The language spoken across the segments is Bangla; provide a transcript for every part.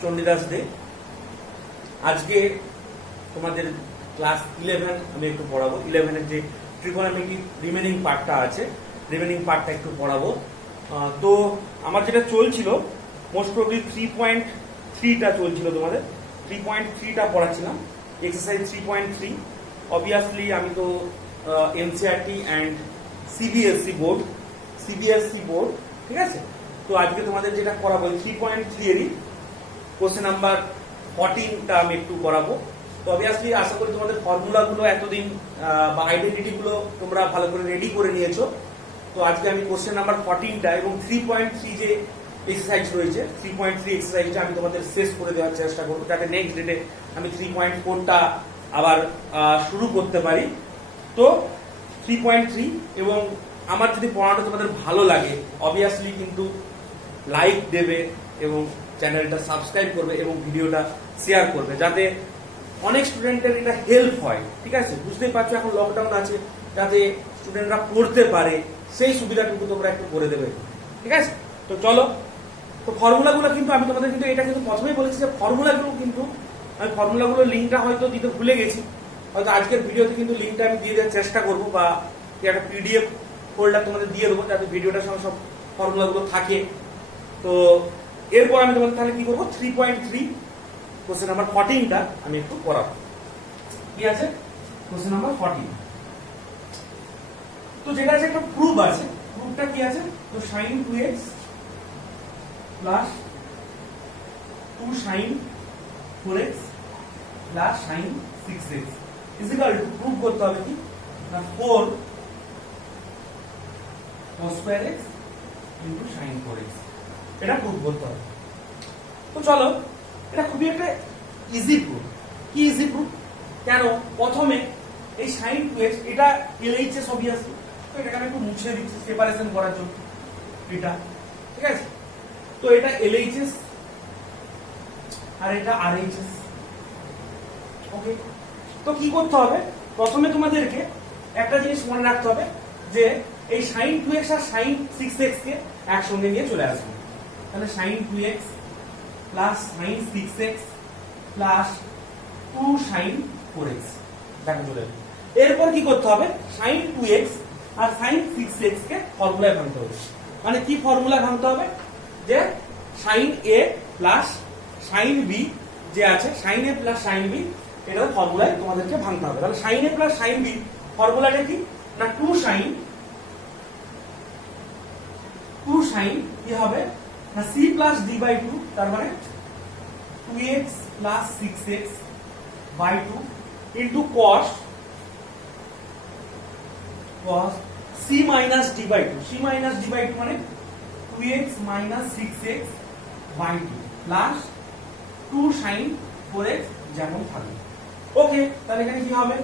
চণ্ডীদাস দে। আজকে তোমাদের ক্লাস 11 আমি একটু পড়াবো। 11-এর যে ট্রিগোনোমেট্রিক রিমেনিং পার্টটা আছে, রিমেনিং পার্টটা একটু পড়াবো। তো আমার যেটা চলছিল মোস্ট প্রবলি 3.3টা চলছিল, তোমাদের 3.3টা পড়াচ্ছিলাম, এক্সারসাইজ 3.3। অবভিয়াসলি আমি তো এনসিইআরটি অ্যান্ড সিবিএসসি বোর্ড, ঠিক আছে। তো আজকে তোমাদের যেটা করাবো 3.3-এরই কোশ্চেন নাম্বার 14টা আমি একটু করাবো। তো অবভিয়াসলি আশা করি তোমাদের ফর্মুলাগুলো এতদিন বা আইডেন্টিটিগুলো তোমরা ভালো করে রেডি করে নিয়েছো। তো আজকে আমি কোশ্চেন নাম্বার 14টা এবং 3.3 যে এক্সারসাইজ রয়েছে, 3.3 এক্সারসাইজটা আমি তোমাদের শেষ করে দেওয়ার চেষ্টা করবো, যাতে নেক্সট ডেটে আমি 3.4টা আবার শুরু করতে পারি। তো 3.3, এবং আমার যদি পড়াটা তোমাদের ভালো লাগে অবভিয়াসলি কিন্তু লাইক দেবে এবং চ্যানেলটা সাবস্ক্রাইব করবে এবং ভিডিওটা শেয়ার করবে, যাতে অনেক স্টুডেন্টের এটা হেল্প হয়। ঠিক আছে, বুঝতেই পারছো এখন লকডাউন আছে, যাতে স্টুডেন্টরা পড়তে পারে সেই সুবিধাটুকু তোমরা একটু করে দেবে। ঠিক আছে, তো চলো। তো ফর্মুলাগুলো কিন্তু আমি তোমাদের কিন্তু এটা কিন্তু প্রথমেই বলেছি যে ফর্মুলাগুলো কিন্তু আমি ফর্মুলাগুলোর লিঙ্কটা হয়তো দিতে ভুলে গেছি, হয়তো আজকের ভিডিওতে কিন্তু লিঙ্কটা আমি দিয়ে দেওয়ার চেষ্টা করবো, বা একটা পিডিএফ ফোল্ডার তোমাদের দিয়ে দেবো যাতে ভিডিওটার সঙ্গে সব ফর্মুলাগুলো থাকে। তো এরপর আমি তোমাদের তাহলে কি করবো 3.3 কোশ্চেন নাম্বার 14টা আমি একটু করাবো। কি আছে কোশ্চেন নাম্বার 14? তো যেটা আছে একটা প্রুফ আছে, প্রুফটা কি আছে? তো sin 2x plus 2 sin 4x plus sin 6x is equal to, proof করতে হবে কি না 4 cos square x into sin 4x, এটা প্রুফ করতে হবে। তো চলো, এটা খুবই একটা ইজি প্রুফ। কি ইজি প্রুফ? কেন? প্রথমে এই sin 2x এটা LHS অবভিয়াসলি, তো এটাকে আমি একটু মুছে দিচ্ছি সেপারেশন করার জন্য এটা। ঠিক আছে, তো এটা LHS আর এটা RHS। ওকে, তো কি করতে হবে? প্রথমে তোমাদেরকে একটা জিনিস মনে রাখতে হবে যে এই sin 2x আর sin 6x কে একসঙ্গে নিয়ে চলে আসবে। তাহলে sin 2x plus sin 6x plus 2 sin 4x দেখা চলে আসবে। এরপর কি করতে হবে? sin 2x আর sin 6x কে ফর্মুলায় ভাঙতে হবে। মানে কি ফর্মুলা ভাঙতে হবে? যে sin a plus sin b যে আছে, sin a plus sin b, এটা ফর্মুলায় তোমাদেরকে ভাঙতে হবে। তাহলে sin a plus sin b ফর্মুলাটা কি না 2 sin কি হবে না c প্লাস d বাই 2, তার মানে 2x plus 6x by 2 into cos c minus d by 2, c minus d by 2 মানে 2x minus 6x by 2 plus 2 sin 4x যেমন থাকবে। ওকে, তাহলে এখানে কি হবে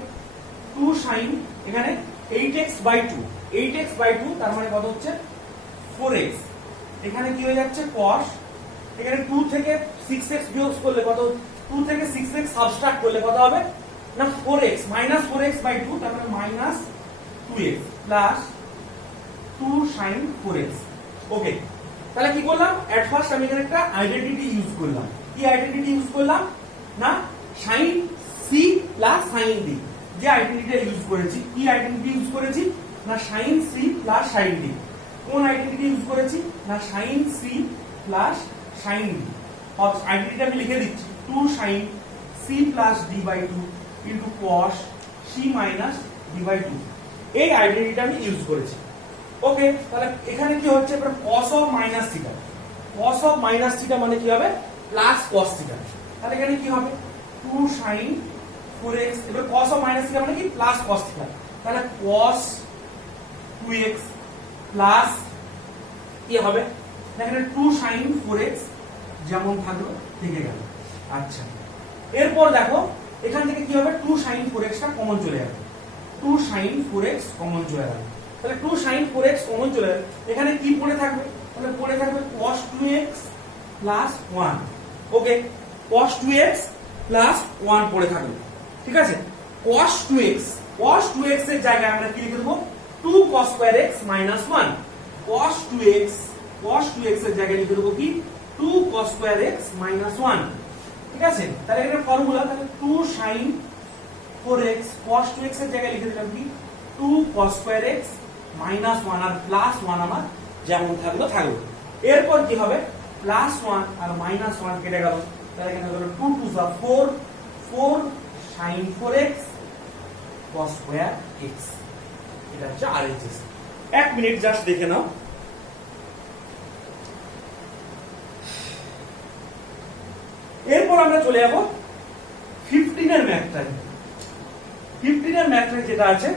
2 sin, এখানে 8x বাই 2, 8x বাই 2 তার মানে কত হচ্ছে 4x। এখানে কি হয়ে যাচ্ছে cos, এখানে 2 থেকে 6x বিয়োগ করলে কত, 2 থেকে 6x সাবট্রাক্ট করলে কত হবে না 4x, মাইনাস 4x বাই 2 তার মানে minus 2x plus 2 sin 4x। ওকে, তাহলে কি করলাম? এট ফার্স্ট আমি এখানে একটা আইডেন্টিটি ইউজ করলাম। কি আইডেন্টিটি ইউজ করলাম না sin c plus sin d, যে আইডেন্টিটিটা ইউজ করেছি, কি আইডেন্টিটি ইউজ করেছি না sin c plus sin d। কোন আইডেন্টিটি ইউজ করেছি না sin c plus sin d। Identity আমি লিখে দিচ্ছি 2 sin c plus d by 2 into cos c minus d by 2, এই আইডেন্টিটিটা আমি ইউজ করেছি। ওকে, তাহলে এখানে কি হচ্ছে cos of minus theta, cos of minus theta মানে কি হবে প্লাস cos থিটা। তাহলে এখানে কি হবে 2 sin 4x, এবার cos অফ মাইনাস থিটা মানে কি প্লাস cos থিটা, তাহলে cos 2x প্লাস কি হবে এখানে 2 sin 4x যেমন থাকলো থেকে গেল। আচ্ছা, এরপর দেখো এখান থেকে কি হবে 2 sin 4x টা কমন চলে যাবে, 2 sin 4x কমন চলে যাবে। তাহলে 2 sin 4x কমন চলে যাবে, এখানে কি পড়ে থাকবে? তাহলে পড়ে থাকবে cos 2x প্লাস 1। ওকে, cos 2x প্লাস 1 পড়ে থাকবে। ঠিক আছে, cos 2x এর জায়গায় আমরা কি লিখে দেবো 2 cos square x minus 1। cos 2x এর জায়গায় লিখে দেবো কি 2 2 cos square x minus 1, ঠিক আছে? তাহলে এখানে ফর্মুলা, তাহলে 2 sin 4x cos 2x এর জায়গায় লিখে দিলাম কি 2 cos square x minus 1 আর প্লাস 1 আমার যেমন থাকলো থাকলো। এরপর কি হবে, প্লাস 1 আর মাইনাস 1 কেটে গেল, তাহলে এখানে হলো 2 2 4 4 sin 4x cos square x। এটা হচ্ছে RHS। এক মিনিট জাস্ট দেখে নাও। এরপর আমরা চলে যাব 15 এর ম্যাথটা। 15 এর ম্যাথটা যেটা আছে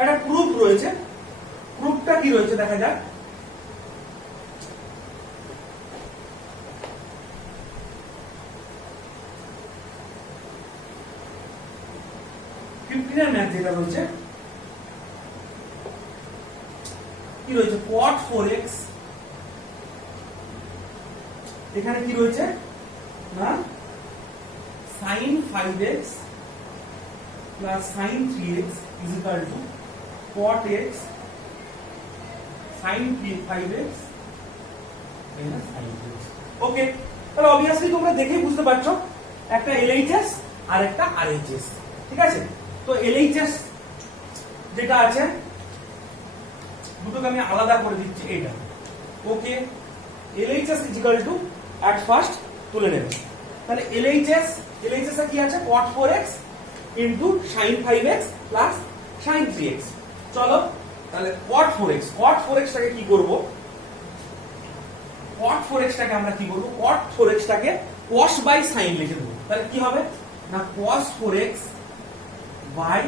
একটা প্রুফ রয়েছে। প্রুফটা কি রয়েছে দেখা যাক। ম্যাথ যেটা রয়েছে কি রয়েছে, cot 4x, এখানে কি রয়েছে না sin 5x plus sin 3x is equal to cot x sin 5x minus sin 3x। ওকে, তাহলে অবভিয়াসলি তোমরা দেখেই বুঝতে পারছো একটা LHS আর একটা RHS, ঠিক আছে? তো LHS যেটা আছে দুটোকে আমি আলাদা করে দিচ্ছি এইটা। ওকে, LHS is equal to at first তুলে নেব। তাহলে LHS এর কি আছে, cot 4x into sin 5x plus sin 3x। চলো তাহলে cot 4x টাকে কি করব, cot 4x টাকে আমরা কি করব, cot 4x টাকে cos by sin লিখে দেব। তাহলে কি হবে না cos 4x by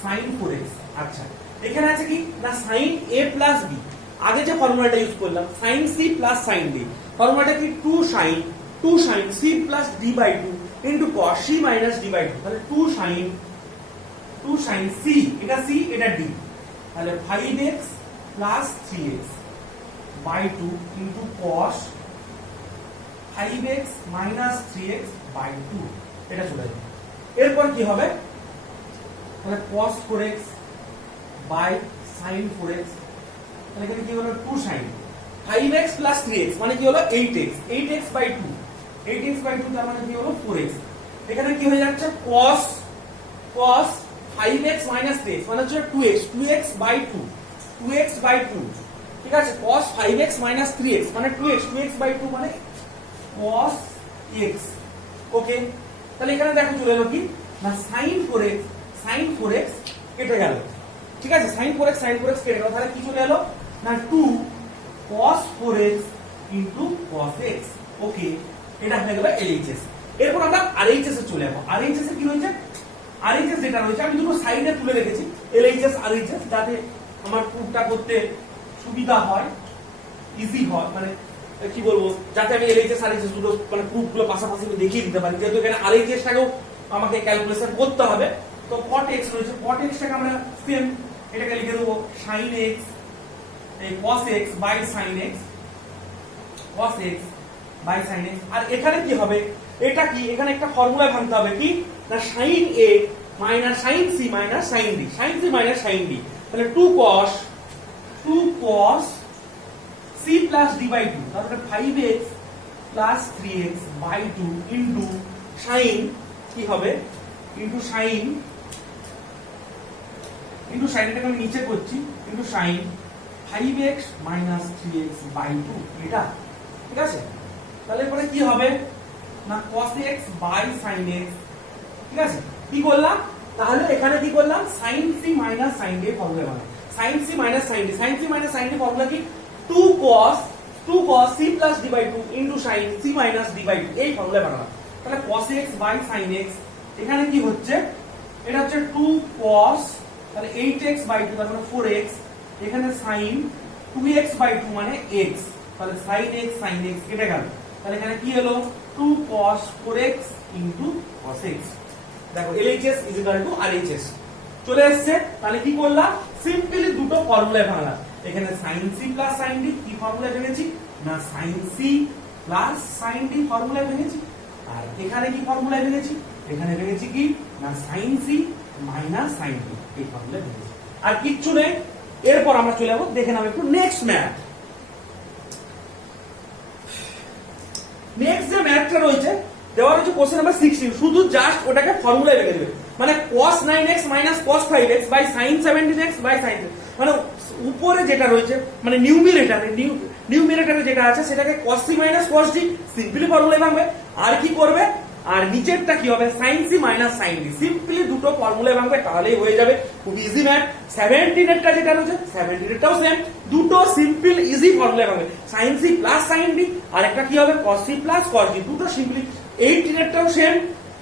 sin 4x। আচ্ছা, এখানে আছে কি না sin a plus b, আগে যে ফর্মুলাটা ইউজ করলাম sin c plus sin d, ফর্মুলাটা কি 2 sin c plus d by 2 into cos c minus d by 2। তাহলে 2 sin c, এটা c এটা d, তাহলে 5x plus 3x by 2 into cos 5x minus 3x by 2, এটা চলে যাবে। এরপর কি হবে, তাহলে cos 4x by sin 4x, তাহলে এখানে কি হলো 2 sin 5x plus 3x মানে কি হলো 8x by 2, 8x by 2 তার মানে কি হলো 4x। এখানে কি হয়ে যাচ্ছে cos 5x minus 3x মানে হচ্ছে 2x by 2, ঠিক আছে? cos 5x minus 3x মানে 2x by 2 মানে cos x। ওকে, তাহলে এখানে দেখো চলে এলো কি না sin 4x কেটে গেল, ঠিক আছে? sin 4x কেটে গেল, তাহলে কি চলে এলো না 2 cos 4x into cos x। ওকে, এটা হয়ে গেল LHS। এরপর আমরা RHS এ চলে যাব। RHS এ কি রয়েছে, RHS যেটা রয়েছে আমি দুটো সাইডে তুলে রেখেছি LHS RHS, যাতে আমার প্রুফটা করতে সুবিধা হয়, ইজি হয়, মানে কি বলবো, যাতে আমি LHS RHS দুটো মানে প্রুফগুলো পাশাপাশি দেখিয়ে দিতে পারি, যেহেতু এখানে RHS টাকেও আমাকে ক্যালকুলেশন করতে হবে। তো cot x রয়েছে, cot x টাকে আমরা সেম এটাকে লিখে দেবো sin x এই cos x by sin x, cos x by sin x। আর এখানে কি হবে, এটা কি এখানে একটা ফর্মুলা ভাঙতে হবে কি না sin a minus sin c minus sin d, sin c minus sin d, তাহলে 2 cos c plus d by 2, তাহলে 5x plus 3x by 2 into sin কি হবে into sin এটাকে আমি নিচে করছি into sin 5x minus 3x by 2, এটা ঠিক আছে? তাহলে পরে কি হবে না cos x by sin x, ঠিক আছে? কি করলাম তাহলে এখানে কি করলাম sin c minus sin d formula বানাই, sin c minus sin d formula কি 2 cos c plus d by 2 into sin c minus d by 2, এই ফর্মুলা বানালাম। তাহলে cos x by sin x এখানে কি হচ্ছে, এটা হচ্ছে 2 cos, তাহলে 8x by 2 তার মানে 4x, এখানে sin 2x by 2 মানে x, তাহলে sin x কেটে গেল, তাহলে এখানে কি হলো 2 cos 4x into cos x। দেখো LHS is equal to RHS চলে এসেছে। তাহলে কি করলাম, সিম্পলি দুটো ফর্মুলা বানালাম। এখানে sin c plus sin d কি ফর্মুলা জেনেছি না sin c plus sin d formula জেনেছি, আর এখানে কি ফর্মুলা জেনেছি, এখানে জেনেছি কি না sin c minus sin d এই ফর্মুলা জেনেছি, আর কিচ্ছু নেই। এরপর আমরা চলে যাব দেখে নাও একটু নেক্সট ম্যাথ। নেক্সট যে ম্যাথটা রয়েছে দেওয়া রয়েছে কোশ্চেন নাম্বার 16, শুধু জাস্ট ওটাকে ফর্মুলায় রেখে দেবে, মানে cos 9x cos 5x by sin 17x by sin, মানে উপরে যেটা রয়েছে মানে নিউমিরেটরে যেটা আছে সেটাকে cos c cos d simply ফর্মুলায় ভাঙবে। আর কি করবে, আর নিচেরটা কি হবে sin c sin d, simply দুটো ফর্মুলায় ভাঙবে, তাহলেই হয়ে যাবে। খুব ইজি ম্যাথ। 17 এরটা যেটা রয়েছে 17 এরটাও সেম, দুটো সিম্পল ইজি ফর্মুলায় ভাঙবে, sin c sin d, আর একটা কি হবে cos c cos d, দুটো সিম্পলি। 18 এরটাও সেম,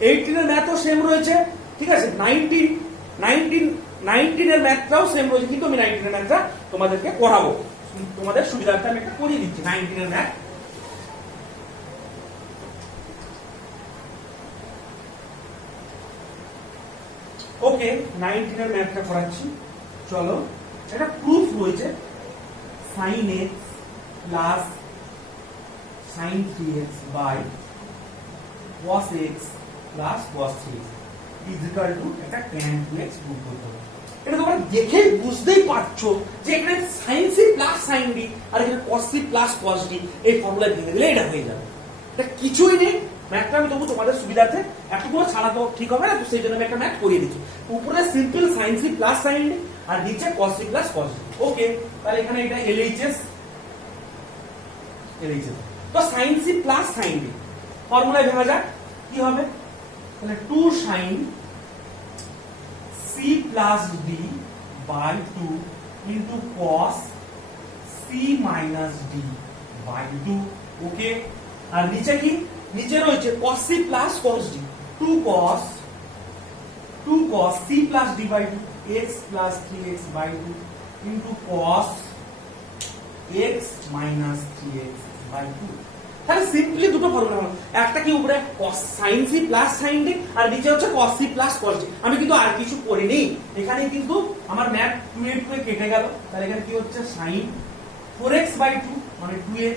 18 এর ম্যাথও সেম রয়েছে, ঠিক আছে। 19 এর ম্যাথটাও সেম রয়েছে, কিন্তু আমি 19 এর ম্যাথটা তোমাদেরকে করাবো, তোমাদের সুবিধার্থে আমি একটা করিয়ে দিচ্ছি 19 এর ম্যাথ। ওকে, 19 এর ম্যাথটা করাচ্ছি, চলো। এটা প্রুফ রয়েছে sin x plus sin 3x by cos x plus cos 3x is equal to একটা tan 2x প্রুফ করতে হবে। এটা তোমরা দেখেই বুঝতেই পারছো যে এখানে sin c plus sin d আর এখানে cos c plus cos d, এই ফর্মুলা দিয়ে দিলে এটা হয়ে যাবে। এটা কিছুই নেই, ম্যাথটা আমি তবু তোমাদের সুবিধার্থে এতগুলো ছাড়া তো ঠিক হবে না, তো সেই জন্য আমি একটা ম্যাথ করিয়ে দিচ্ছি। উপরে simple sin c plus sin d আর নিচে cos c plus cos d। Okay, তাহলে এখানে এটা LHS, তো sin c plus sin d ফর্মুলায় ভাঙা যাক, কি হবে তাহলে 2 sin c plus d by 2 into cos c minus d by 2। Okay, আর নিচে কি, নিচে রয়েছে cos c plus cos d, 2 cos c plus d by 2 x plus 3x by 2 into cos x minus 3x by 2। তাহলে সিম্পলি দুটো ফর্মুলা হলো, একটা কি উপরে cos sin c plus sin d আর নিচে হচ্ছে cos c plus cos d। আমি কিন্তু আর কিছু করিনি, এখানে কিন্তু আমার ম্যাথ 2 এ কেটে গেল, তাহলে এখানে কি হচ্ছে sin 4x বাই 2 মানে 2x,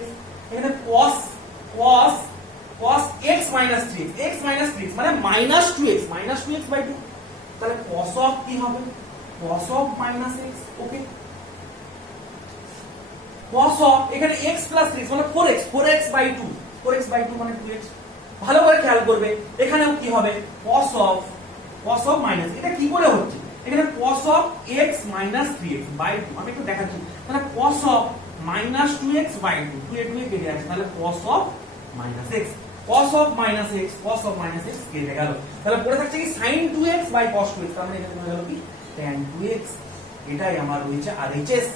এখানে cos x minus 3x, x minus 3x মানে minus 2x বাই 2, তাহলে cos of কি হবে cos of minus x। Okay, cos of এখানে x plus 3x মানে 4x বাই 2 মানে 2x। ভালো করে খেয়াল করবে, এখানেও কি হবে cos of minus, এটা কি করে হচ্ছে এখানে cos of x minus 3x by 2, আমি একটু দেখাচ্ছি। তাহলে cos of minus 2x by 2, 2 এ 2 এ কেটে যাচ্ছে, তাহলে cos of minus x, cos of minus x কেটে গেল, তাহলে পড়ে থাকছে কি sin 2x by cos 2x, তার মানে এখানে হয়ে গেল কি tan 2x। এটাই আমার রয়েছে RHS।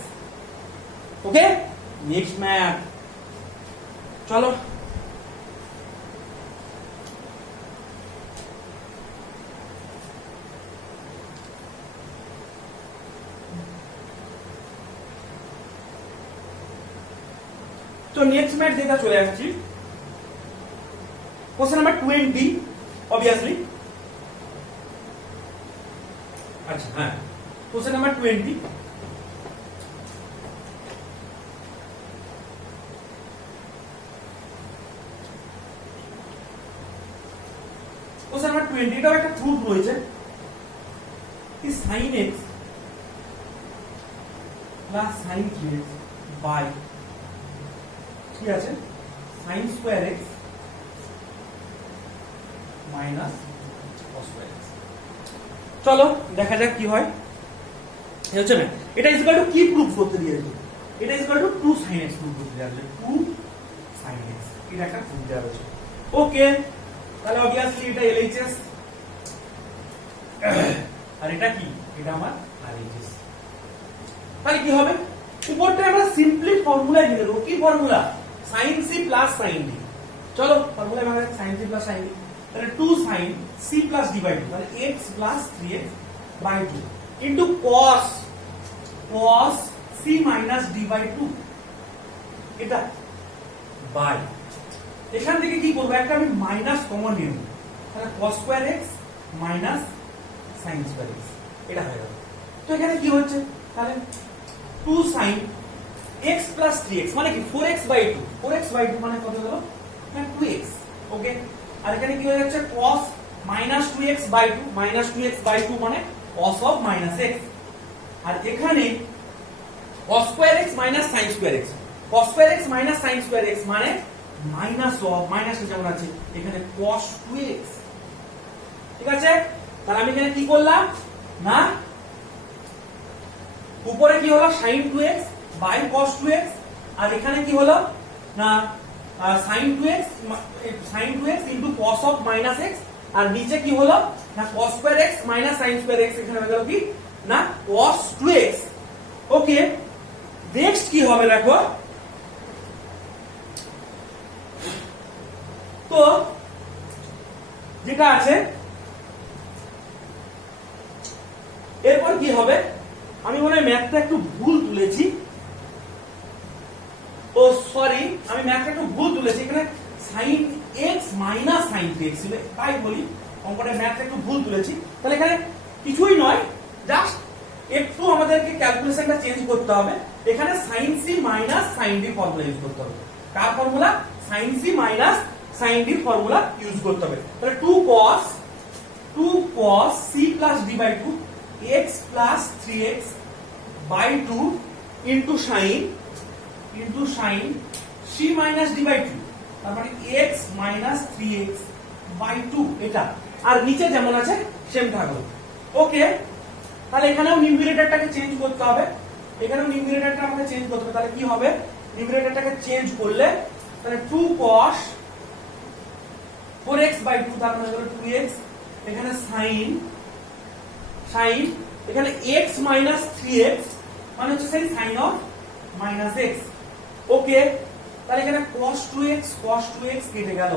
ওকে, নেক্সট ম্যাথ, চলো। তো নেক্সট ম্যাথ যেটা চলে আসছি, কোশ্চেন নাম্বার 20 অবভিয়াসলি। আচ্ছা হ্যাঁ, কোশ্চেন নাম্বার 20, কোশ্চেন নাম্বার 20 এটাও একটা প্রুফ রয়েছে কি sin x plus sin 3x by, ঠিক আছে, sin square x minus cos square x। চলো দেখা যাক কি হয়। এই হচ্ছে না, এটা ইজ ইকুয়াল টু কি প্রুফ করতে দিয়েছে, এটা is equal to 2 sin x proof করতে দিয়েছে, 2 sin x, এটা একটা প্রুফ দেওয়া আছে। ওকে, তাহলে অবভিয়াসলি এটা LHS আর এটা কি, এটা আমার RHS। তাহলে কি হবে, উপরটা আমরা সিম্পলি ফর্মুলায় দিয়ে দেব, কি formula sin c plus sin d। চলো ফর্মুলায় আমরা sin c plus sin d, তাহলে 2 sin c plus d by 2, তাহলে x plus 3x by 2 into cos c minus d by 2, এটা বাই, এখান থেকে কি করব একটা আমি মাইনাস কমন নিয়ে নেব, তাহলে cos square x minus sin square x, এটা হয়ে গেল। তো এখানে কি হচ্ছে তাহলে 2 sin x plus 3x মানে কি 4x by 2 মানে কত হলো না 2x। ওকে, আর এখানে কি হয়ে যাচ্ছে cos minus 2x by 2 মানে cos of minus x, আর এখানে cos square x minus sin square x, cos square x minus sin square x মানে মাইনাস অফ, মাইনাসটা যেমন আছে এখানে cos 2x। ঠিক আছে, তাহলে আমি এখানে কি করলাম না, উপরে কি হলো sin 2x by cos 2x, আর এখানে কি হলো না sin 2x into cos of minus x, আর নিচে কি হলো না cos square x minus sin square x, এখানে হয়ে গেল কি না cos 2x। ওকে, নেক্সট কি হবে দেখো, তো যেটা আছে এরপর কি হবে, আমি মনে হয় ম্যাথটা একটু ভুল তুলেছি, ও সরি আমি ম্যাথটা একটু ভুল তুলেছি, এখানে sin x minus sin 3x ছিল, তাই বলি অঙ্কটা ম্যাথটা একটু ভুল তুলেছি। তাহলে এখানে কিছুই নয়, জাস্ট একটু আমাদেরকে ক্যালকুলেশনটা চেঞ্জ করতে হবে, এখানে sin c minus sin d formula use করতে হবে। কার formula? sin c minus sin d formula use করতে হবে। তাহলে 2 cos c plus d by 2 x plus 3x by 2 into sin c minus d by 2, তার মানে x minus 3x by 2, এটা আর নিচে যেমন আছে সেম থাকলো। ওকে, তাহলে এখানেও নিউমারেটরটাকে চেঞ্জ করতে হবে, এখানেও নিউমারেটরটা আমাকে চেঞ্জ করতে হবে। তাহলে কি হবে, নিউমারেটরটাকে চেঞ্জ করলে তাহলে 2 cos 4x by 2, তার মানে হলো 2x, এখানে sin এখানে x minus 3x মানে হচ্ছে সেই sin অফ মাইনাস x। ওকে, তাহলে এখানে cos 2x কেটে গেল,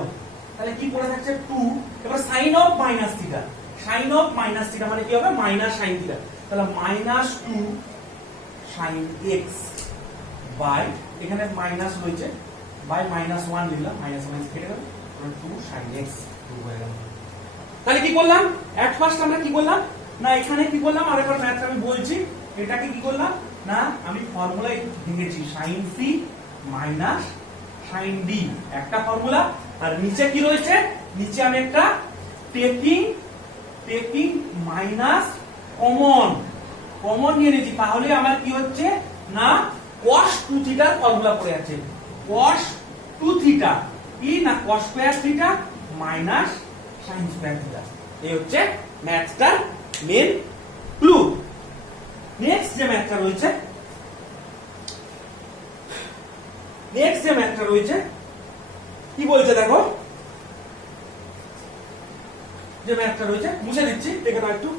তাহলে কি পড়ে থাকছে 2, এবার sin অফ মাইনাস থিটা, মানে কি হবে মাইনাস sin থিটা, তাহলে মাইনাস 2 sin x বাই, এখানে মাইনাস রয়েছে বাই মাইনাস 1 লিখলাম, মাইনাস কেটে গেল, 2 sin x 2 হয়ে গেল। তাহলে কি করলাম, এট ফার্স্ট আমরা কি করলাম না, এখানে কি করলাম আরেকবার ম্যাথটা আমি বলছি, এটাকে কি করলাম না আমি ফর্মুলায় লিখেছি sin c minus sin d একটা ফর্মুলা, আর নিচে কি রয়েছে, নিচে আমি একটা টেকিং মাইনাস কমন নিয়ে নিয়েছি, তাহলে আমার কি হচ্ছে না cos 2 থিটার ফর্মুলা পড়ে আছে, cos 2 থিটা কি না cos square theta minus sin square theta. এই হচ্ছে ম্যাথটার মেন ক্লু। নেক্সট যে ম্যাথটা রয়েছে কি বলছে দেখো, যে ম্যাথটা রয়েছে মুছে দিচ্ছি, দেখে দাও একটু।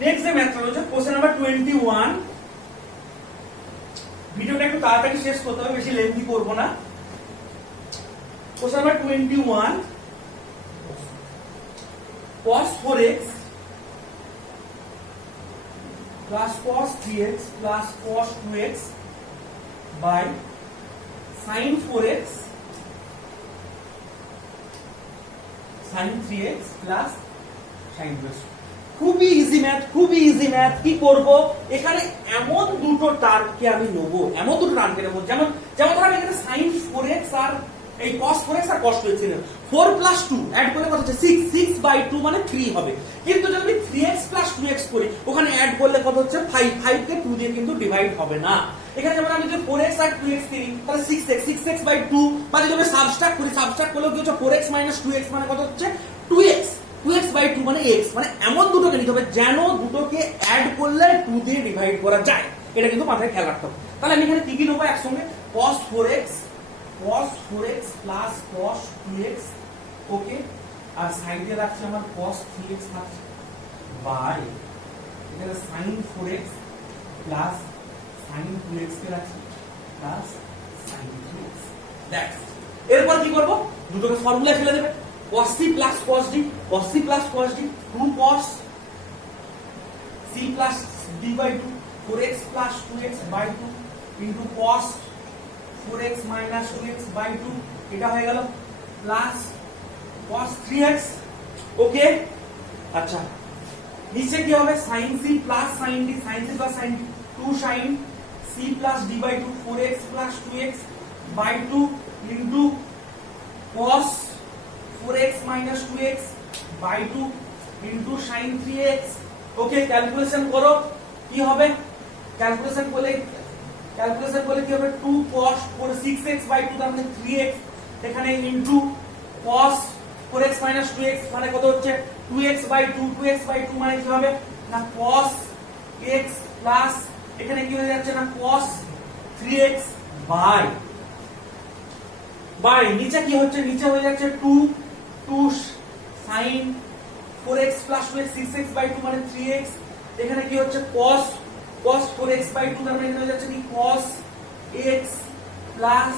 নেক্সট যে ম্যাথটা রয়েছে কোশ্চেন নাম্বার 21, ভিডিওটা একটু তাড়াতাড়ি শেষ করতে হবে, বেশি লেন্থি করব না। Question number 21, cos 4x plus cos 3x plus cos 2x by sin 4x sin 3x plus sin 2x। খুবই ইজি ম্যাথ, কি করব এখানে এমন দুটো টার্মকে আমি নেব, যেমন ধর আমি এখানে sin 4x আর এই cos 4x আর cos 2x নিলাম, 4 plus 2 অ্যাড করলে কত হচ্ছে 6 by 2 মানে 3 হবে, কিন্তু যদি আমি 3x plus 2x করি ওখানে অ্যাড করলে কত হচ্ছে 5 কে 2 দিয়ে কিন্তু ডিভাইড হবে না। এখানে যেমন আমি যদি 4x আর 2x করি তাহলে 6x by 2, বা যদি আমি সাবট্রাক্ট করলেও কি হচ্ছে 4x minus 2x মানে কত হচ্ছে 2x by 2 মানে x, মানে এমন দুটোকে নিতে হবে যেন দুটোকে অ্যাড করলে 2 দিয়ে ডিভাইড করা যায়, এটা কিন্তু মাথায় খেয়াল রাখতে হবে। তাহলে আমি এখানে কি নেবো একসঙ্গে, cos 4x plus cos 2x, ওকে, আর সাইডে রাখছি আমার cos 3x থাকছে বাই এখানে sin 4x plus sin 2x কে রাখছি প্লাস sin 3x। দ্যাটস, এরপর কি করব, দুটোকে ফর্মুলা ফেলে দেবে, cos c plus cos d 2 cos c plus d by 2 4x plus 2x by 2 into cos 4x minus 2x by 2, এটা হয়ে গেল প্লাস cos 3x। ওকে, আচ্ছা নিচে কি হবে sin c plus sin d, sin c plus sin d 2 sin c plus d by 2 4x plus 2x by 2 into cos 4x minus 2x by 2 into sin 3x okay calculation করো কি হবে, ক্যালকুলেশন করলে কি হবে 2 cos 6x বাই 2 তার মানে 3x, এখানে ইনটু cos 4x 2x মানে কত হচ্ছে 2x বাই 2, 2x বাই 2 মানে কি হবে না cos x প্লাস এখানে কি হয়ে যাচ্ছে না cos 3x বাই নিচে কি হচ্ছে, নিচে হয়ে যাচ্ছে 2 sin 4x 2x 6x by 2 মানে 3x, এখানে কি হচ্ছে cos 4x বাই 2 তার মানে এখানে হয়ে যাচ্ছে কি cos x plus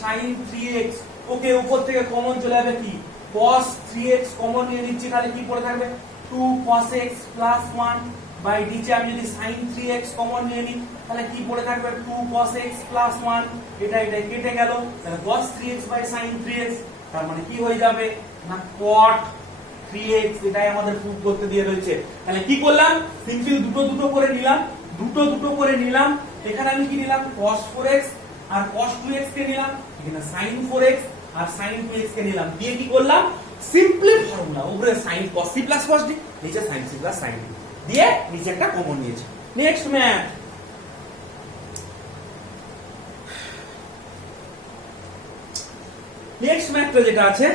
sin 3x। ওকে উপর থেকে কমন চলে যাবে কি cos 3x কমন নিয়ে নিচ্ছি, তাহলে কি পড়ে থাকবে 2 cos x প্লাস 1 বাই নিচে আমি যদি sin 3x কমন নিয়ে নিই তাহলে কি পড়ে থাকবে 2 cos x প্লাস 1, এটা কেটে গেল, তাহলে cos 3x by sin 3x তার মানে কি হয়ে যাবে না cot 3x, এটাই আমাদের প্রুফ করতে দিয়ে রয়েছে। তাহলে কি করলাম সিম্পল দুটো করে নিলাম, এখানে আমি কি নিলাম cos 4x আর cos 2x কে নিলাম, এখানে sin 4x আর sin 2x কে নিলাম, দিয়ে কি করলাম সিম্পলি ফর্মুলা উপরে sin cos c plus cos d নিচে sin c plus sin d দিয়ে নিচে একটা কমন নিয়েছি। নেক্সট ম্যাথটা যেটা আছে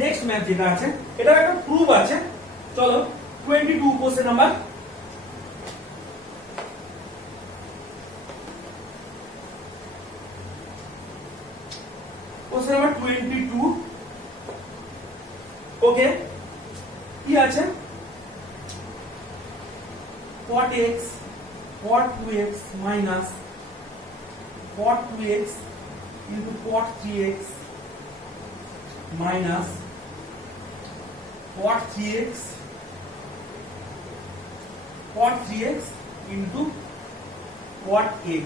নেক্সট ম্যাথ যেটা আছে এটা একটা প্রুফ আছে, চলো 22 কোশ্চেন নাম্বার কোশ্চেন নাম্বার 22। ওকে কি আছে cot x cot 2x minus cot 2x into cot 3x minus cot 3x into cot x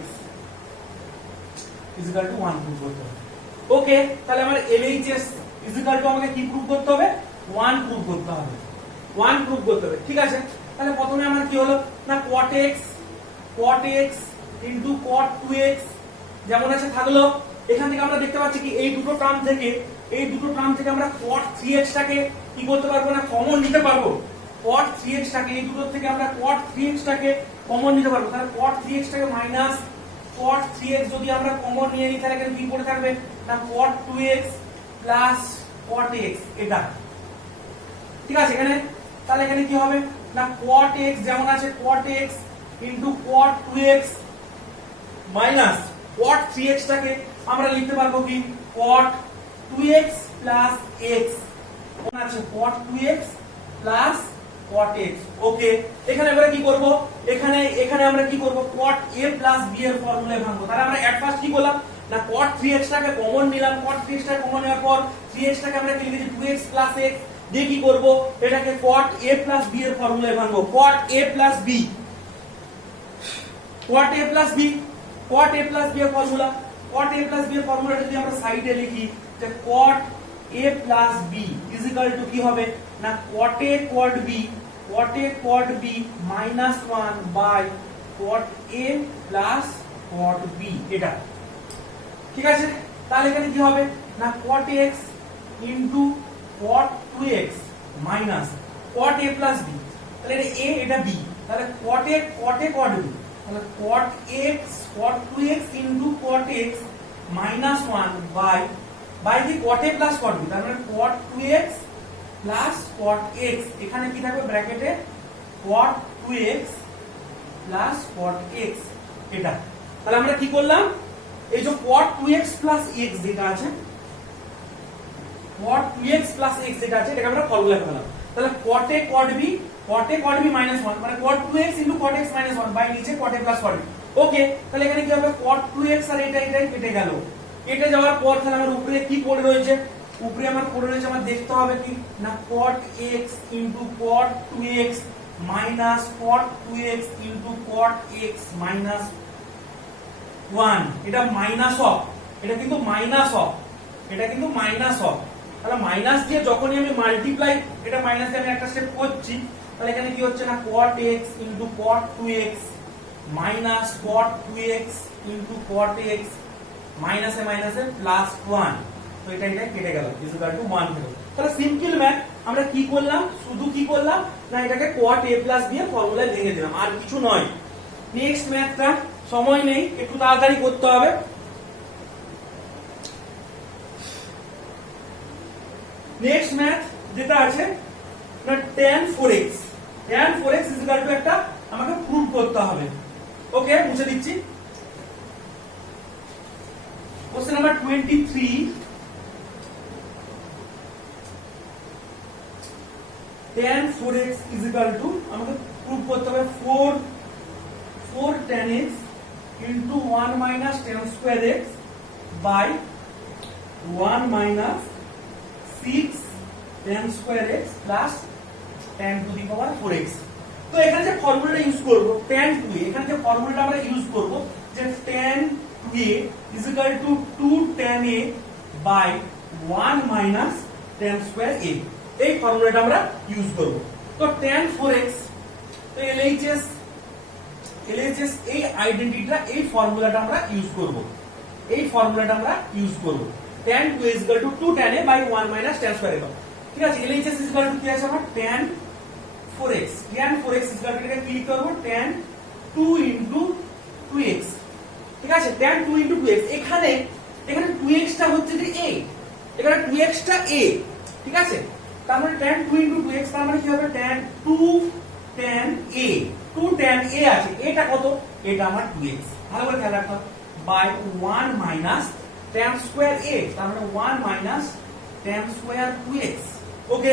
is equal to 1 proof করতে হবে। ওকে তাহলে আমার LHS is equal to আমাকে কি প্রুফ করতে হবে 1 প্রুফ করতে হবে, ঠিক আছে। তাহলে প্রথমে আমার কি হলো না cot x into cot 2x যেমন আছে থাকলো, এখান থেকে আমরা দেখতে পাচ্ছি কি এই দুটো টার্ম থেকে আমরা cot 3x টাকে কি করতে পারবো না কমন নিতে পারবো, cot 3x টাকে এই দুটো থেকে আমরা cot 3x টাকে কমন নিতে পারবো, তাহলে cot 3x টাকে মাইনাস cot 3x যদি আমরা কমন নিয়ে নিই তাহলে এখানে কি পড়ে থাকবে না cot 2x plus cot x, এটা ঠিক আছে। এখানে তাহলে এখানে কি হবে না cot x যেমন আছে cot x into cot 2x minus cot 3x টাকে আমরা লিখতে পারবো কি cot 2x plus x, কোন আছে cot 2x plus cot x। ওকে এখানে আমরা কি করব, এখানে আমরা কি করব cot a plus b এর ফর্মুলায় ভাঙবো, তাহলে আমরা এট ফার্স্ট কি করলাম না cot 3x টাকে কমন নিলাম, cot 3x টাকে কমন নেওয়ার পর 3x টাকে আমরা কি লিখেছি 2x plus x, দিয়ে কি করব এটাকে cot a plus b এর ফর্মুলায় ভাঙবো, cot a plus b এর formula, cot a plus b এর ফর্মুলাটা যদি আমরা সাইডে লিখি যে cot a plus b is equal to কি হবে না cot a cot b minus 1 by cot a plus cot b, এটা ঠিক আছে। তাহলে এখানে কি হবে না cot x into cot 2x minus cot a plus b, তাহলে এটা a এটা b, তাহলে cot a cot b, তাহলে cot x cot 2x into cot x minus 1 by the cot a plus cot b, তার মানে cot 2x plus cot x, এখানে কি থাকবে ব্র্যাকেটে cot 2x plus cot x, এটা। তাহলে আমরা কি করলাম এই যে cot 2x plus x যেটা আছে cot 2x plus x যেটা আছে এটাকে আমরা ফর্মুলা ফেলাম, তাহলে cot a cot b minus 1 মানে cot 2x into cot x minus 1 by নিচে cot a plus cot b। ওকে তাহলে এখানে কি হবে cot 2x আর এটাই কেটে গেল, কেটে যাওয়ার পর তাহলে আমার উপরে কি পড়ে রয়েছে, আমার দেখতে হবে কি না cot x into cot 2x minus cot 2x into cot x minus 1, এটা মাইনাস অফ, এটা কিন্তু মাইনাস অফ, তাহলে মাইনাস দিয়ে যখনই আমি মাল্টিপ্লাই এটা মাইনাস দিয়ে আমি একটা স্টেপ করছি, তাহলে এখানে কি হচ্ছে না cot x into cot 2x minus cot 2x into cot x মাইনাসে প্লাস 1, তো এটা কেটে গেল, ইজ ইকুয়াল টু 1 হলো। তাহলে সিম্পল ম্যাথ আমরা কি করলাম, শুধু কি করলাম না এটাকে কোয়াট a প্লাস b এর ফর্মুলায় ভেঙে দিলাম, আর কিছু নয়। নেক্সট ম্যাথটা সময় নেই, একটু তাড়াতাড়ি করতে হবে। নেক্সট ম্যাথ যেটা আছে না tan 4x, tan 4x is equal to একটা আমাকে প্রুভ করতে হবে। ওকে, মুছে দিচ্ছি। Question number 23, tan 4x is equal to আমাকে প্রুভ করতে হবে 4 tan x into 1 minus tan square x by 1 minus 6 tan square x plus tan to the power 4x। তো এখানে যে ফর্মুলাটা ইউজ করব tan 2a, এখানে যে ফর্মুলাটা আমরা ইউজ করব যে tan 2a is equal to 2 tan a by 1 minus tan square a, এই ফর্মুলাটা আমরা ইউজ করব। তো tan 4x, তো LHS এই আইডেন্টিটিটা, এই ফর্মুলাটা আমরা ইউজ করব, এই ফর্মুলাটা আমরা ইউজ করব। tan 2 is equal to 2 tan a by 1 minus tan square a, ঠিক আছে। LHS is equal to কি আছে আমার tan 4x, tan 4x is equal to এটাকে ক্লিক করব tan 2 into 2x, ঠিক আছে। tan 2 into 2x, এখানে 2x টা হচ্ছে যে a, এখানে 2x টা a, ঠিক আছে। তার মানে tan 2 into 2x, তার মানে কি হবে tan 2 tan a, 2 tan a আছে, এটা কত, এটা আমার 2x, ভালো করে খেয়াল রাখতে হবে, by 1 minus tan square a, তার মানে 1 minus tan square 2x। ওকে,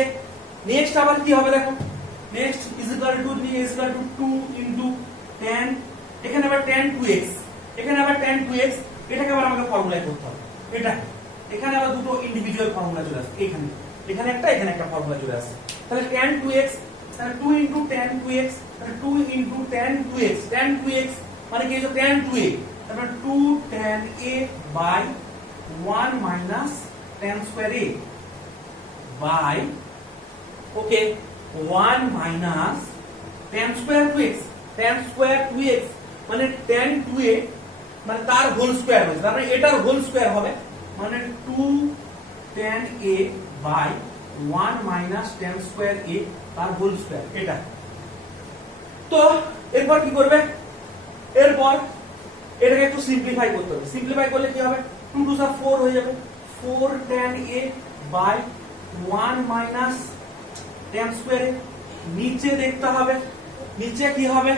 নেক্সট আবার কি হবে দেখো, next is equal to 2 into tan, এখানে আবার tan 2x, এখানে আবার tan 2x, এটাকে আবার আমাকে ফর্মুলায় করতে হবে, এটা এখানে আবার দুটো ইন্ডিভিজুয়াল ফর্মুলা চলে আসে, এখানে একটা ফর্মুলা চলে আসে। তাহলে tan 2x, তাহলে 2 into tan 2x, তাহলে 2 into tan 2x, tan 2x মানে কি হলো tan 2a, তারপর 2 tan a by 1 minus tan square a by, okay, 1 minus tan square 2x, tan square 2x মানে tan 2a মানে তার হোল স্কয়ার হবে, তার মানে এটার হোল স্কয়ার হবে, মানে 2 tan a by 1 minus tan square a তার হোল স্কয়ার, এটা। তো এরপর কি করবে, এরপর এটাকে একটু সিম্পলিফাই করতে হবে। সিম্পলিফাই করলে কি হবে, 2 to the 4 হয়ে যাবে, 4 tan a by 1 minus tan square a, নিচে দেখতে হবে, নিচে কি হবে,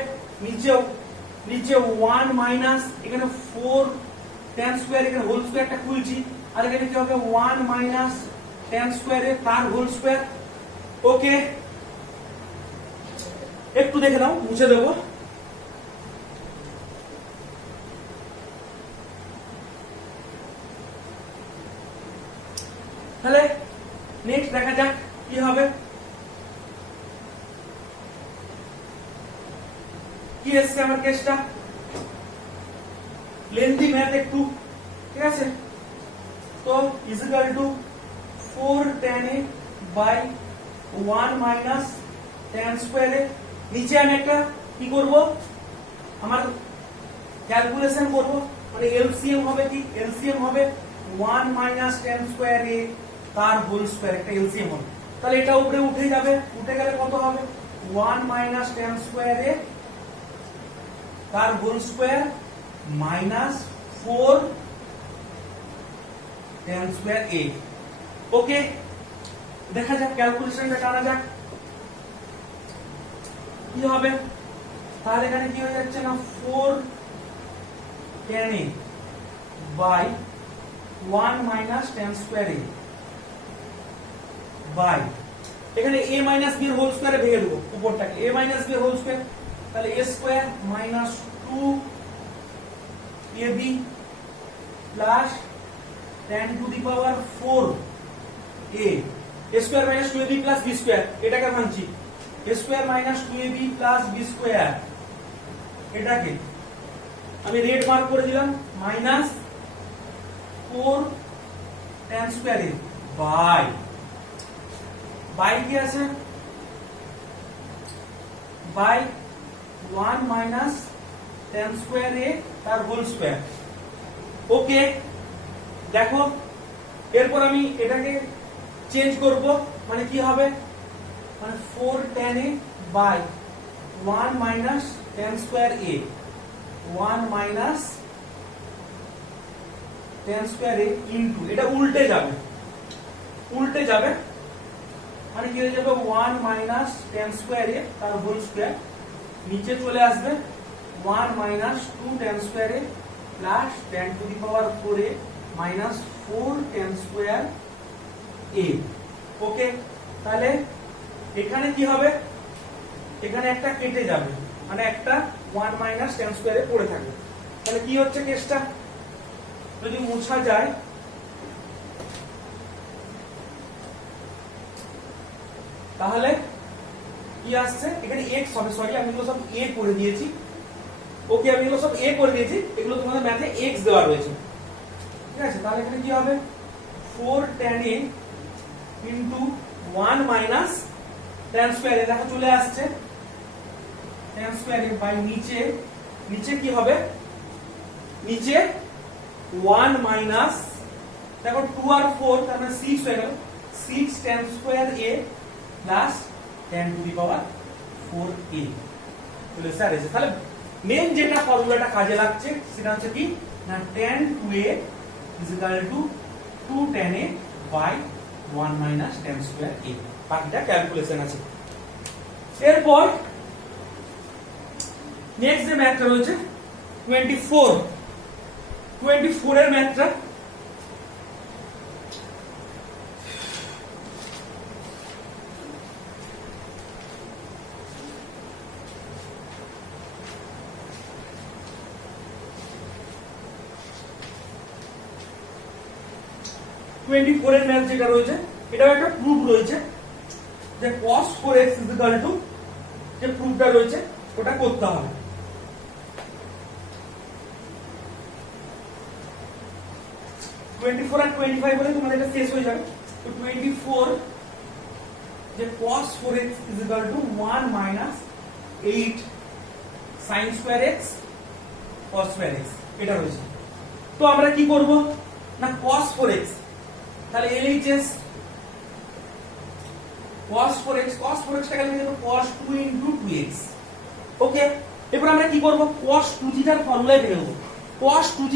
নিচে 1 minus, এখানে 4 tan square, এখানে হোল স্কয়ারটা খুলছি, আর এখানে কি হবে 1 minus tan square a তার হোল স্কয়ার। ওকে, একটু দেখে নাও, মুছে দেবো। তাহলে নেক্সট দেখা যাক কি হবে, কি এসছে আমার কেসটা, লেন্থি ম্যাথ একটু, ঠিক আছে। তো is equal two 4 tan a by 1 minus tan square a, নিচে আমি একটা কি করব, আমার ক্যালকুলেশন করব, মানে এলসিএম হবে কি, এলসিএম হবে 1 minus tan square a তার হোল স্কয়ার, একটা এলসিএম হবে। তাহলে এটা উপরে উঠে যাবে, উঠে গেলে কত হবে 1 minus tan square a তার whole square minus 4 tan square a। Okay, দেখা যাক ক্যালকুলেশনটা টানা যাক কি হবে। তাহলে এখানে কি হয়ে যাচ্ছে না 4 tan a by 1 minus tan square a by, এখানে a minus b এর হোল স্কয়ারে ভেঙে দেবো উপরটাকে, a minus b এর হোল স্কয়ার, তাহলে a square minus 2 ab plus tan to the power 4 a, a square minus 2ab plus b square, এটাকে ভাঙছি, a square minus 2ab plus b square, এটাকে আমি রেড মার্ক করে দিলাম, minus 4 tan square a by কি আছে, by 1 minus tan square a তার হোল স্কয়ার। ওকে, দেখো এরপর আমি এটাকে চেঞ্জ করব, মানে কি হবে, মানে 4 tan a by 1 minus tan square a, 1 minus tan square a into, এটা উল্টে যাবে, মানে কি হয়ে যাবে 1 মাইনাস tan স্কয়ার a তার হোল স্কয়ার, নিচে চলে আসবে 1 minus 2 tan square a plus tan to the power 4a minus 4 tan square a। Okay, তাহলে এখানে কি হবে, এখানে একটা কেটে যাবে, মানে একটা 1 মাইনাস tan স্কয়ার a পড়ে থাকবে। তাহলে কি হচ্ছে কেসটা, যদি মোছা যায় তাহলে কি আসছে, এখানে x হবে, সরি আমি এগুলো সব a করে দিয়েছি। ওকে, আমি এগুলো সব a করে দিয়েছি, এগুলো তোমাদের ম্যাথে x দেওয়া রয়েছে, ঠিক আছে। তাহলে এখানে কি হবে 4 tan a into 1 minus tan square a, দেখো চলে আসছে tan স্কয়ার a বাই নিচে কি হবে, নিচে 1 মাইনাস, দেখো 2 আর 4 তার মানে 6 হয়ে গেল, 6 tan square a plus tan to the power 4a চলে স্যার এসে। তাহলে মেন যেটা ফর্মুলাটা কাজে লাগছে সেটা হচ্ছে কি না tan 2a is equal to 2 tan a by 1 minus tan square a, বাকিটা ক্যালকুলেশন আছে। এরপর নেক্সট যে ম্যাথটা রয়েছে 24 এর ম্যাথটা, এর ম্যাথ যেটা রয়েছে এটাও একটা প্রুফ রয়েছে যে cos 4x = যে প্রুফটা রয়েছে ওটা করতে হবে। আর 25 বলে তোমাদের এটা শেষ হয়ে যাবে। তো 24 যে cos 4x = 1 minus 8 sin square x cos square x এটা রয়েছে। তো আমরা কি করব না cos 4x, তাহলে LHS cos 4x টাকে লিখে দেব cos 2 * 2x। ওকে, এরপর আমরা কি করব cos 2θ এর ফর্মুলায় ফেলে দেব। cos 2θ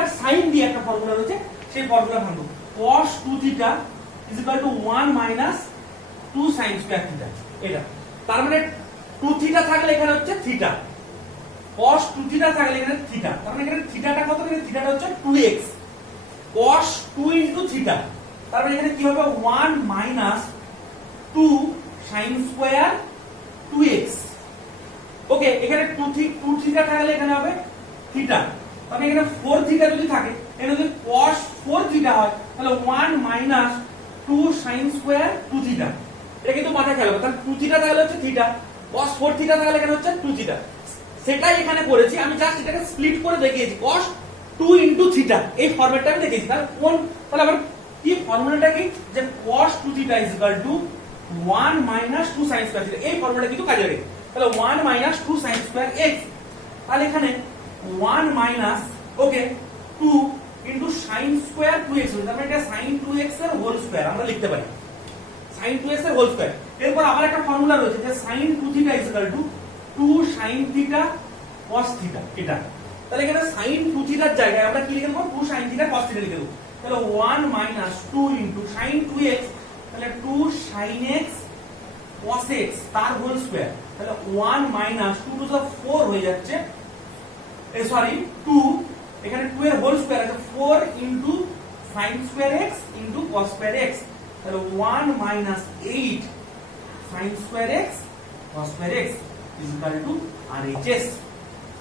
এর sin দিয়ে একটা ফর্মুলা রয়েছে, সেই ফর্মুলা ভাঙবো। cos 2θ = 1 মাইনাস 2 sin স্কয়ার θ, এটা তার মানে 2θ থাকলে এখানে হচ্ছে θ, cos 2θ থাকলে এখানে θ, তার মানে এখানে θটা কত, এখানে θটা হচ্ছে 2x, cos 2 * θ, তার মানে এখানে কি হবে 1 মাইনাস 2 sin স্কয়ার 2x। ওকে, এখানে 2θ থাকলে এখানে হবে θ, তাহলে এখানে 4θ যদি থাকে, এটা যদি cos 4θ হয় তাহলে 1 মাইনাস 2 sin স্কয়ার 2θ, এটা কিন্তু মাথায় খেয়াল রাখবে। তাহলে 2θ থাকলে হচ্ছে θ, cos 4θ থাকলে এখানে হচ্ছে 2θ, সেটাই এখানে করেছি আমি, জাস্ট এটাকে স্প্লিট করে দেখিয়েছি cos 2 * θ, এই ফরম্যাটটা আমি দেখিয়েছি। তাহলে আবার কি ফর্মুলাটা কি যে cos 2θ = 1 মাইনাস 2 sin স্কয়ার θ, এই ফর্মুলাটা কিন্তু কাজে লাগে। তাহলে 1 মাইনাস 2 sin স্কয়ার x, তাহলে এখানে 1 মাইনাস ওকে 2 ইনটু sin স্কয়ার 2x, তার মানে এটা sin 2x এর হোল স্কয়ার আমরা লিখতে পারি, sin 2x এর হোল স্কয়ার। এরপর আবার একটা ফর্মুলা রয়েছে যে sin 2θ = 2 sin θ cos θ, এটা তাহলে এখানে sin 2θ এর জায়গায় আমরা কি লিখে দেব 2 sin θ cos θ লিখে দেব। তাহলে 1 মাইনাস 2 ইনটু sin 2x, তাহলে 2 sin x cos x তার হোল স্কয়ার, তাহলে 1 মাইনাস 2 টু দা 4 হয়ে যাচ্ছে, সরি 2, এখানে 2 এর হোল স্কয়ার আছে 4 into sin square x into cos square x, তাহলে 1 minus 8 sin square x cos square x = RHS।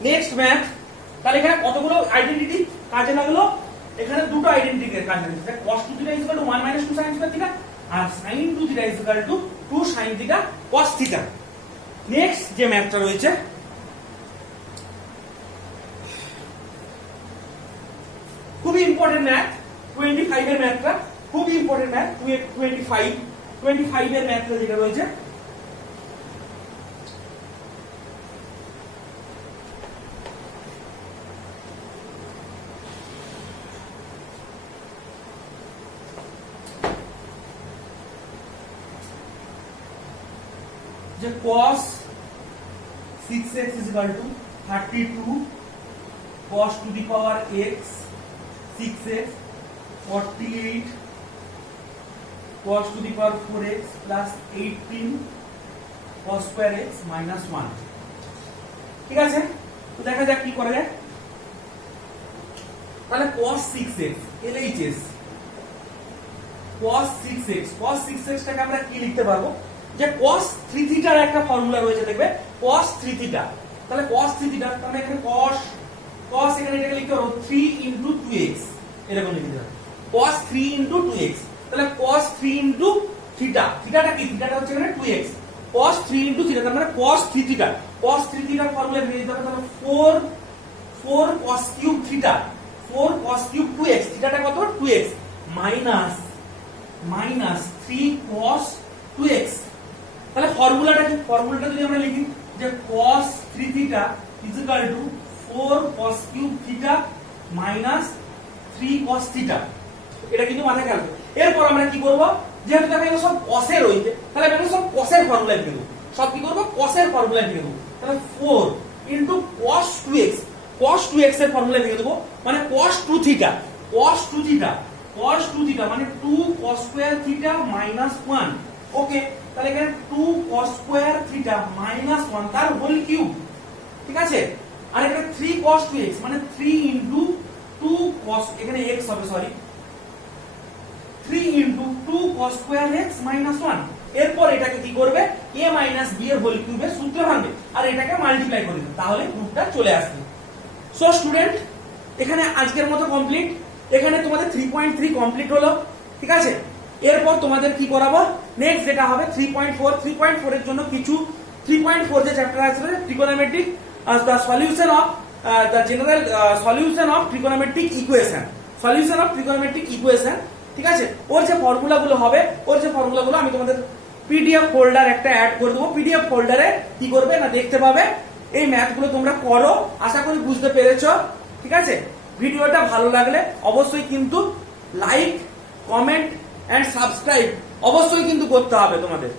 Next math, তাহলে এখানে কতগুলো আইডেন্টিটি কাজে লাগলো, এখানে দুটো আইডেন্টিটি কাজে লাগছে, cos 2θ = 1 মাইনাস 2 sin স্কয়ার θ আর sin 2θ = 2 sin θ cos θ। নেক্সট যে ম্যাথটা রয়েছে খুবই ইম্পর্টেন্ট ম্যাথ, 25 এর ম্যাথটা খুবই ইম্পর্টেন্ট ম্যাথ, 25 এর ম্যাথটা যেটা রয়েছে যে cos 6x is equal to 32 cos to the power x 6x 48 cos to the power 4x plus 18 cos square x minus 1। ঠিক আছে, তো দেখা যাক কি করা যায়। তাহলে cos 6x LHS cos 6x টাকে আমরা কি লিখতে পারবো, যে cos 3 থিটার একটা ফর্মুলা রয়েছে দেখবে, cos 3 থিটা। তাহলে cos 3 থিটা তাহলে এখানে cos এখানে এটাকে লিখতে পারবো 3 into 2x, এরকম লিখতে পারবো cos 3 into 2x। তাহলে cos 3 into থিটা, থিটাটা কি, থিটাটা হচ্ছে এখানে 2x, cos 3 into থিটা তার মানে cos 3 থিটা, cos 3 থিটার ফর্মুলা বেরিয়ে যেতে হবে, তাহলে 4 cos cube theta, 4 cos cube 2x, থিটাটা কত 2x মাইনাস 3 cos 2x। তাহলে ফর্মুলাটা কি, ফর্মুলাটা যদি আমরা লিখি যে cos 3 theta is equal two 4 cos cube theta minus 3 cos theta, এটা কিন্তু মাথায় রাখবে। এরপর আমরা কি করব, যেহেতু দেখো এগুলো সব cos এর রয়েছে, তাহলে আমরা সব cos এর ফর্মুলা লিখে দেব, সব কি করব cos এর ফর্মুলা লিখে দেব। তাহলে 4 into cos 2x, cos 2x এর ফর্মুলা লিখে দেব, মানে cos 2 theta, cos 2 theta, cos 2 theta মানে 2 cos স্কয়ার থিটা মাইনাস 1। ওকে, তাহলে এখানে 2 cos স্কয়ার থিটা মাইনাস 1 তার হোল কিউব, ঠিক আছে। আর এখানে 3 cos 2x মানে 3 ইনটু 2 cos, এখানে x হবে sorry, 3 into 2 cos square x minus 1। এরপর এটাকে কি করবে, a মাইনাস b এর হোল কিউবের সূত্র ভাঙবে আর এটাকে মাল্টিপ্লাই করে দিবে, তাহলে রূপটা চলে আসবে। সো স্টুডেন্ট, এখানে আজকের মতো কমপ্লিট, এখানে তোমাদের 3.3 কমপ্লিট হলো, ঠিক আছে। এরপর তোমাদের কি করাবো, নেক্সট যেটা হবে 3.4 এর জন্য কিছু 3.4 যে চ্যাপ্টার আছে trigonometric, the solution of the general solution of trigonometric equation, solution of trigonometric equation, ঠিক আছে। ওর যে ফর্মুলাগুলো হবে, ওর যে ফর্মুলাগুলো আমি তোমাদের পিডিএফ ফোল্ডার একটা অ্যাড করে দেবো, পিডিএফ ফোল্ডারে কি করবে না দেখতে পাবে, এই ম্যাথগুলো তোমরা করো, আশা করি বুঝতে পেরেছো, ঠিক আছে। ভিডিওটা ভালো লাগলে অবশ্যই কিন্তু লাইক, কমেন্ট এন্ড সাবস্ক্রাইব অবশ্যই কিন্তু করতে হবে তোমাদের।